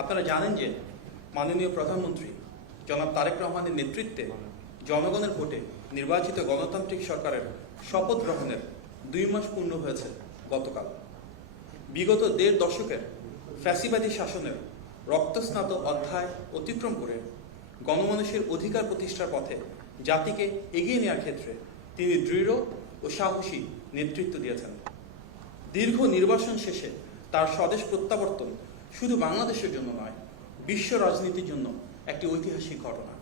আপনারা জানেন যে মাননীয় প্রধানমন্ত্রী জনাব তারেক রহমানের নেতৃত্বে জনগণের ভোটে নির্বাচিত গণতান্ত্রিক সরকারের শপথ গ্রহণের 2 মাস পূর্ণ হয়েছে গতকাল। বিগত 1.5 দশকের ফ্যাসিবাদী শাসনের রক্তস্নাত অধ্যায় অতিক্রম করে গণমানুষের অধিকার প্রতিষ্ঠার পথে জাতিকে এগিয়ে নেওয়ার ক্ষেত্রে তিনি দৃঢ় ও সাহসী নেতৃত্ব দিয়েছেন। দীর্ঘ নির্বাসন শেষে তার স্বদেশ প্রত্যাবর্তন শুধু বাংলাদেশের জন্য নয়, বিশ্ব রাজনীতির জন্য একটি ঐতিহাসিক ঘটনা।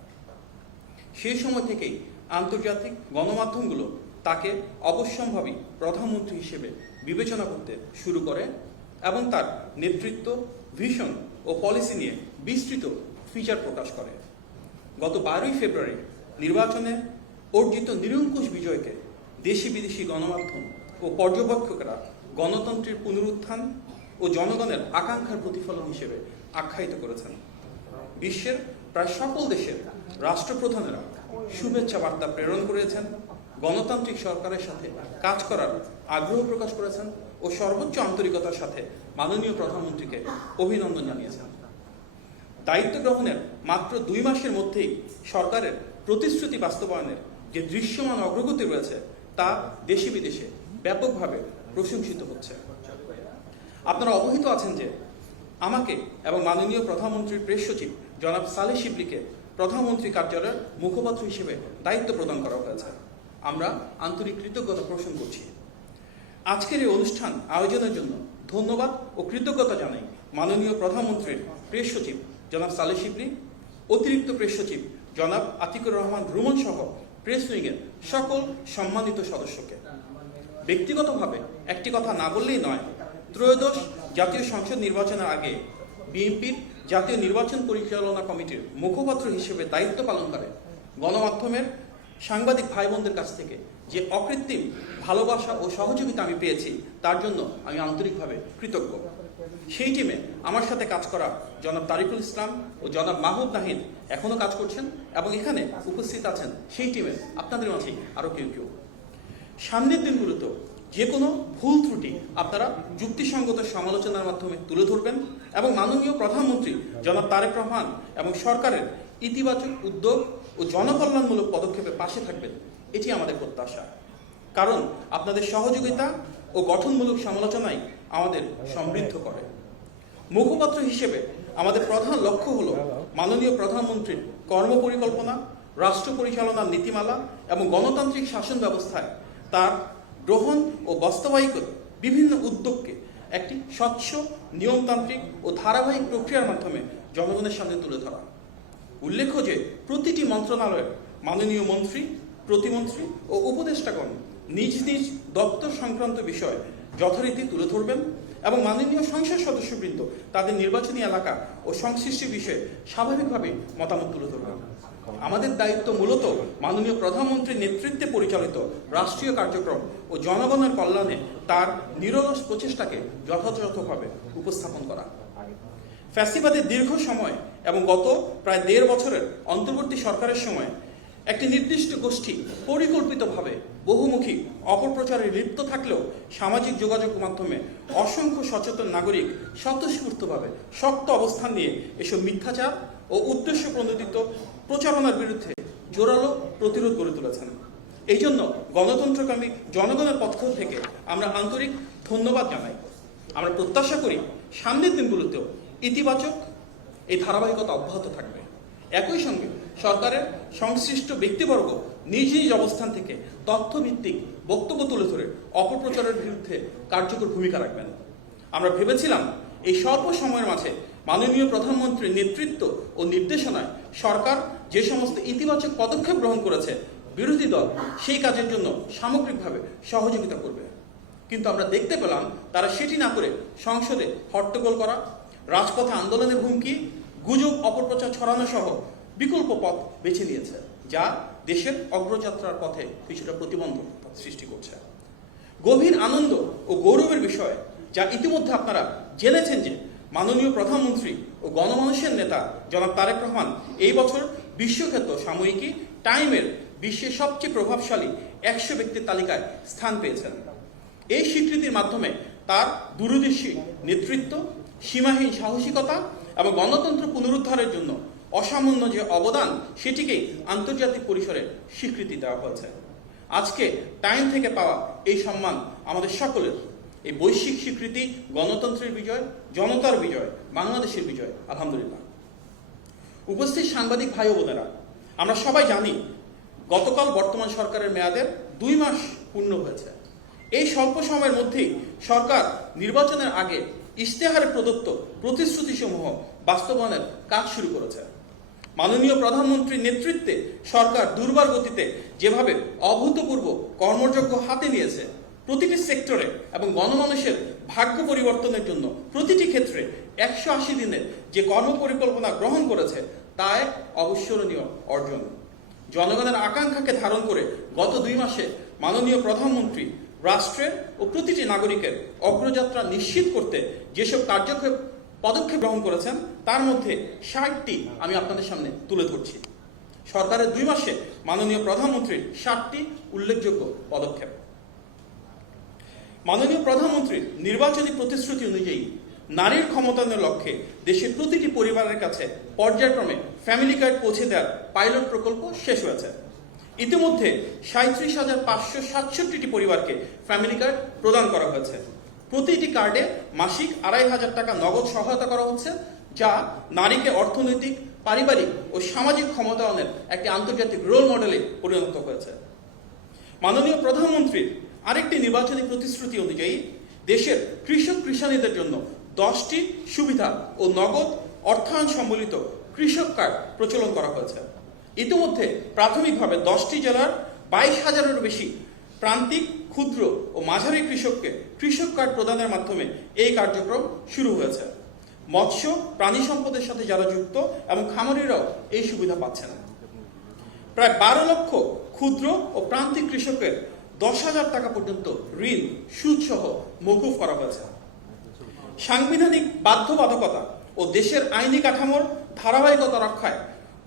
সেই সময় থেকেই আন্তর্জাতিক গণমাধ্যমগুলো তাকে অবশ্যম্ভাবী প্রধানমন্ত্রী হিসেবে বিবেচনা করতে শুরু করে এবং তার নেতৃত্ব, ভিশন ও পলিসি নিয়ে বিস্তৃত ফিচার প্রকাশ করে। গত 12ই ফেব্রুয়ারি নির্বাচনে অর্জিত নিরঙ্কুশ বিজয়কে দেশি বিদেশি গণমাধ্যম ও পর্যবেক্ষকরা গণতন্ত্রের পুনরুত্থান ও জনগণের আকাঙ্ক্ষার প্রতিফলন হিসেবে আখ্যায়িত করেছেন। বিশ্বের প্রায় সকল দেশের রাষ্ট্রপ্রধানেরা শুভেচ্ছা বার্তা প্রেরণ করেছেন, গণতান্ত্রিক সরকারের সাথে কাজ করার আগ্রহ প্রকাশ করেছেন ও সর্বোচ্চ আন্তরিকতার সাথে মাননীয় প্রধানমন্ত্রীকে অভিনন্দন জানিয়েছেন। দায়িত্ব গ্রহণের মাত্র 2 মাসের মধ্যেই সরকারের প্রতিশ্রুতি বাস্তবায়নের যে দৃশ্যমান অগ্রগতি রয়েছে তা দেশে বিদেশে ব্যাপকভাবে প্রশংসিত হচ্ছে। আপনারা অবহিত আছেন যে আমাকে এবং মাননীয় প্রধানমন্ত্রীর প্রেস সচিব জনাব সালেহ শিবলিকে প্রধানমন্ত্রী কার্যালয়ের মুখপাত্র হিসেবে দায়িত্ব প্রদান করা হয়েছে। আমরা আন্তরিক কৃতজ্ঞতা পোষণ করছি। আজকের এই অনুষ্ঠান আয়োজনের জন্য ধন্যবাদ ও কৃতজ্ঞতা জানাই মাননীয় প্রধানমন্ত্রীর প্রেস সচিব জনাব সালেহ শিবলি, অতিরিক্ত প্রেস সচিব জনাব আতিকুর রহমান রুমন সহ প্রেস উইংয়ের সকল সম্মানিত সদস্যকে। ব্যক্তিগতভাবে একটি কথা না বললেই নয়, ত্রয়োদশ জাতীয় সংসদ নির্বাচনের আগে বিএনপির জাতীয় নির্বাচন পরিচালনা কমিটির মুখপাত্র হিসেবে দায়িত্ব পালনকালে গণমাধ্যমের সাংবাদিক ভাই বোনদের কাছ থেকে যে অকৃত্রিম ভালোবাসা ও সহযোগিতা আমি পেয়েছি তার জন্য আমি আন্তরিকভাবে কৃতজ্ঞ। সেই টিমে আমার সাথে কাজ করা জনাব তারিকুল ইসলাম ও জনাব মাহমুদ নাহিদ এখনো কাজ করছেন এবং এখানে উপস্থিত আছেন সেই টিমে আপনাদের মাঝেই আরও কেউ কেউ। সামনের দিনগুলোতে যে কোনো ভুল ত্রুটি আপনারা যুক্তিসঙ্গত সমালোচনার মাধ্যমে তুলে ধরবেন এবং মাননীয় প্রধানমন্ত্রী জনাব তারেক রহমান এবং সরকারের ইতিবাচক উদ্যোগ ও জনকল্যাণমূলক পদক্ষেপে পাশে থাকবেন, এটি আমাদের প্রত্যাশা। কারণ আপনাদের সহযোগিতা ও গঠনমূলক সমালোচনাই আমাদের সমৃদ্ধ করে। মুখপাত্র হিসেবে আমাদের প্রধান লক্ষ্য হল মাননীয় প্রধানমন্ত্রীর কর্মপরিকল্পনা, রাষ্ট্র পরিচালনার নীতিমালা এবং গণতান্ত্রিক শাসন ব্যবস্থায় তার গ্রহণ ও বাস্তবায়িত বিভিন্ন উদ্যোগকে একটি স্বচ্ছ, নিয়মতান্ত্রিক ও ধারাবাহিক প্রক্রিয়ার মাধ্যমে জনগণের সামনে তুলে ধরা। উল্লেখ্য যে প্রতিটি মন্ত্রণালয়ের মাননীয় মন্ত্রী, প্রতিমন্ত্রী ও উপদেষ্টাগণ নিজ নিজ দপ্তর সংক্রান্ত বিষয় যথারীতি তুলে ধরবেন এবং মাননীয় সংসদ সদস্যবৃন্দ তাদের নির্বাচনী এলাকা ও সংশ্লিষ্ট বিষয়ে স্বাভাবিকভাবে মতামত তুলে ধরবেন। আমাদের দায়িত্ব মূলত মাননীয় প্রধানমন্ত্রীর নেতৃত্বে পরিচালিত রাষ্ট্রীয় কার্যক্রম ও জনগণের কল্যাণে তার নিরলস প্রচেষ্টাকে যথাযথভাবে উপস্থাপন করা। ফ্যাসিবাদের দীর্ঘ সময় এবং গত প্রায় 1.5 বছরের অন্তর্বর্তী সরকারের সময় একটি নির্দিষ্ট গোষ্ঠী পরিকল্পিতভাবে বহুমুখী অপপ্রচারে লিপ্ত থাকলেও সামাজিক যোগাযোগ মাধ্যমে অসংখ্য সচেতন নাগরিক স্বতঃস্ফূর্তভাবে শক্ত অবস্থান নিয়ে এসব মিথ্যাচার ও উদ্দেশ্য প্রণোদিত প্রচারণার বিরুদ্ধে জোরালো প্রতিরোধ গড়ে তুলেছেন। এই জন্য গণতন্ত্রকামী জনগণের পক্ষ থেকে আমরা আন্তরিক ধন্যবাদ জানাই। আমরা প্রত্যাশা করি সামনের দিনগুলোতেও ইতিবাচক এই ধারাবাহিকতা অব্যাহত থাকবে। একই সঙ্গে সরকারের সংশ্লিষ্ট ব্যক্তিবর্গ নিজ নিজ অবস্থান থেকে তথ্যভিত্তিক বক্তব্য তুলে ধরে অপপ্রচারের বিরুদ্ধে কার্যকর ভূমিকা রাখবেন। আমরা ভেবেছিলাম এই স্বল্প সময়ের মাঝে মাননীয় প্রধানমন্ত্রীর নেতৃত্ব ও নির্দেশনায় সরকার যে সমস্ত ইতিবাচক পদক্ষেপ গ্রহণ করেছে, বিরোধী দল সেই কাজের জন্য সামগ্রিকভাবে সহযোগিতা করবে। কিন্তু আমরা দেখতে পেলাম তারা সেটি না করে সংসদে হট্টগোল করা, রাজপথে আন্দোলনের হুমকি, গুজব, অপপ্রচার ছড়ানো সহ বিকল্প পথ বেছে নিয়েছে, যা দেশের অগ্রযাত্রার পথে কিছুটা প্রতিবন্ধকতা সৃষ্টি করছে। গভীর আনন্দ ও গৌরবের বিষয় যা ইতিমধ্যে আপনারা জেনেছেন যে মাননীয় প্রধানমন্ত্রী ও গণমানুষের নেতা জনাব তারেক রহমান এই বছর বিশ্বখ্যাত সাময়িকী টাইমের বিশ্বের সবচেয়ে প্রভাবশালী 100 ব্যক্তির তালিকায় স্থান পেয়েছেন। এই স্বীকৃতির মাধ্যমে তার দূরদর্শী নেতৃত্ব, সীমাহীন সাহসিকতা এবং গণতন্ত্র পুনরুদ্ধারের জন্য অসামান্য যে অবদান সেটিকেই আন্তর্জাতিক পরিসরে স্বীকৃতি দেওয়া হয়েছে। আজকে টাইম থেকে পাওয়া এই সম্মান আমাদের সকলের। এই বৈশ্বিক স্বীকৃতি গণতন্ত্রের বিজয়, জনতার বিজয়, বাংলাদেশের বিজয়। আলহামদুলিল্লাহ। উপস্থিত সাংবাদিক ভাই ও বোনেরা, আমরা সবাই জানি গতকাল বর্তমান সরকারের মেয়াদের 2 মাস পূর্ণ হয়েছে। এই স্বল্প সময়ের মধ্যেই সরকার নির্বাচনের আগে ইশতেহারে প্রদত্ত প্রতিশ্রুতিসমূহ বাস্তবায়নের কাজ শুরু করেছে। মাননীয় প্রধানমন্ত্রীর নেতৃত্বে সরকার দুর্বার গতিতে যেভাবে অভূতপূর্ব কর্মযজ্ঞ হাতে নিয়েছে, প্রতিটি সেক্টরে এবং গণমানুষের ভাগ্য পরিবর্তনের জন্য প্রতিটি ক্ষেত্রে 180 দিনের যে কর্মপরিকল্পনা গ্রহণ করেছে তা এক অবিস্মরণীয় অর্জন। জনগণের আকাঙ্ক্ষাকে ধারণ করে গত 2 মাসে মাননীয় প্রধানমন্ত্রী রাষ্ট্রের ও প্রতিটি নাগরিকের অগ্রযাত্রা নিশ্চিত করতে যেসব পদক্ষেপ গ্রহণ করেছেন তার মধ্যে 60টি আমি আপনাদের সামনে তুলে ধরছি। সরকারের 2 মাসে মাননীয় প্রধানমন্ত্রীর 60টি উল্লেখযোগ্য পদক্ষেপ। মাননীয় প্রধানমন্ত্রীর নির্বাচনী প্রতিশ্রুতি অনুযায়ী নারীর ক্ষমতায়নের লক্ষ্যে দেশের প্রতিটি পরিবারের কাছে পর্যায়ক্রমে ফ্যামিলি কার্ড পৌঁছে দেওয়ার পাইলট প্রকল্প শেষ হয়েছে। ইতিমধ্যে 37,567টি পরিবারকে ফ্যামিলি কার্ড প্রদান করা হয়েছে। প্রতিটি কার্ডে মাসিক 2,500 টাকা নগদ সহায়তা করা হচ্ছে, যা নারীকে অর্থনৈতিক, পারিবারিক ও সামাজিক ক্ষমতায়নের একটি আন্তর্জাতিক রোল মডেলে পরিণত হয়েছে। মাননীয় প্রধানমন্ত্রীর আরেকটি নির্বাচনী প্রতিশ্রুতি অনুযায়ী দেশের কৃষক কৃষানীদের জন্য 10টি সুবিধা ও নগদ অর্থায়ন সম্বলিত কৃষক কার্ড প্রচলন করা হয়েছে। ইতিমধ্যে প্রাথমিকভাবে 10টি জেলার 22,000-এরও বেশি প্রান্তিক, ক্ষুদ্র ও মাঝারি কৃষককে কৃষক কার্ড প্রদানের মাধ্যমে এই কার্যক্রম শুরু হয়েছে। মৎস্য, প্রাণী সম্পদের সাথে যারা যুক্ত এবং খামারিরাও এই সুবিধা পাচ্ছেন। প্রায় 12 লক্ষ ক্ষুদ্র ও প্রান্তিক কৃষকের 10,000 টাকা পর্যন্ত ঋণ সুদসহ মওকুফ করা হয়েছে। সাংবিধানিক বাধ্যবাধকতা ও দেশের আইনি কাঠামোর ধারাবাহিকতা রক্ষায়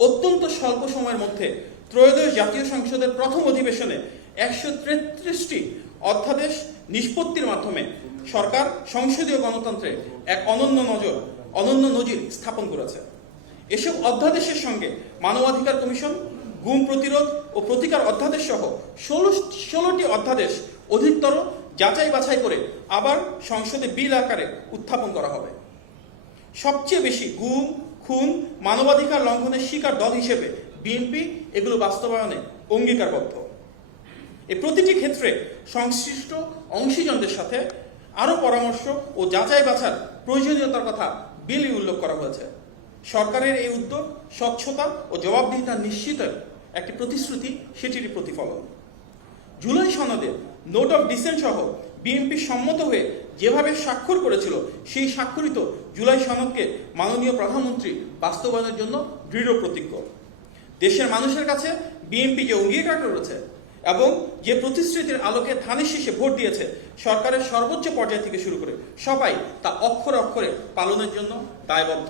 অত্যন্ত স্বল্প সময়ের মধ্যে ত্রয়োদশ জাতীয় সংসদের প্রথম অধিবেশনে 133টি অধ্যাদেশ নিষ্পত্তির মাধ্যমে সরকার সংসদীয় গণতন্ত্রে এক অনন্য নজির স্থাপন করেছে। এসব অধ্যাদেশের সঙ্গে মানবাধিকার কমিশন, গুম প্রতিরোধ ও প্রতিকার অধ্যাদেশ সহ 16টি অধ্যাদেশ অধিকতর যাচাই বাছাই করে আবার সংসদে বিল আকারে উত্থাপন করা হবে। সবচেয়ে বেশি গুম, খুন, মানবাধিকার লঙ্ঘনের শিকার দল হিসেবে বিএনপি এগুলো বাস্তবায়নে অঙ্গীকারবদ্ধ। এই প্রতিটি ক্ষেত্রে সংশ্লিষ্ট অংশীজনদের সাথে আরও পরামর্শ ও যাচাই বাছার প্রয়োজনীয়তার কথা বিলে উল্লেখ করা হয়েছে। সরকারের এই উদ্যোগ স্বচ্ছতা ও জবাবদিহিতা নিশ্চিতের একটি প্রতিশ্রুতি, সেটিরই প্রতিফলন। জুলাই সনদে নোট অফ ডিসেন্ট সহ বিএনপি সম্মত হয়ে যেভাবে স্বাক্ষর করেছিল, সেই স্বাক্ষরিত জুলাই সনদকে মাননীয় প্রধানমন্ত্রী বাস্তবায়নের জন্য দৃঢ় প্রতিজ্ঞ। দেশের মানুষের কাছে বিএনপি যে অঙ্গীকার করেছে এবং যে প্রতিশ্রুতির আলোকে ধানের শীষে ভোট দিয়েছে, সরকারের সর্বোচ্চ পর্যায় থেকে শুরু করে সবাই তা অক্ষরে অক্ষরে পালনের জন্য দায়বদ্ধ।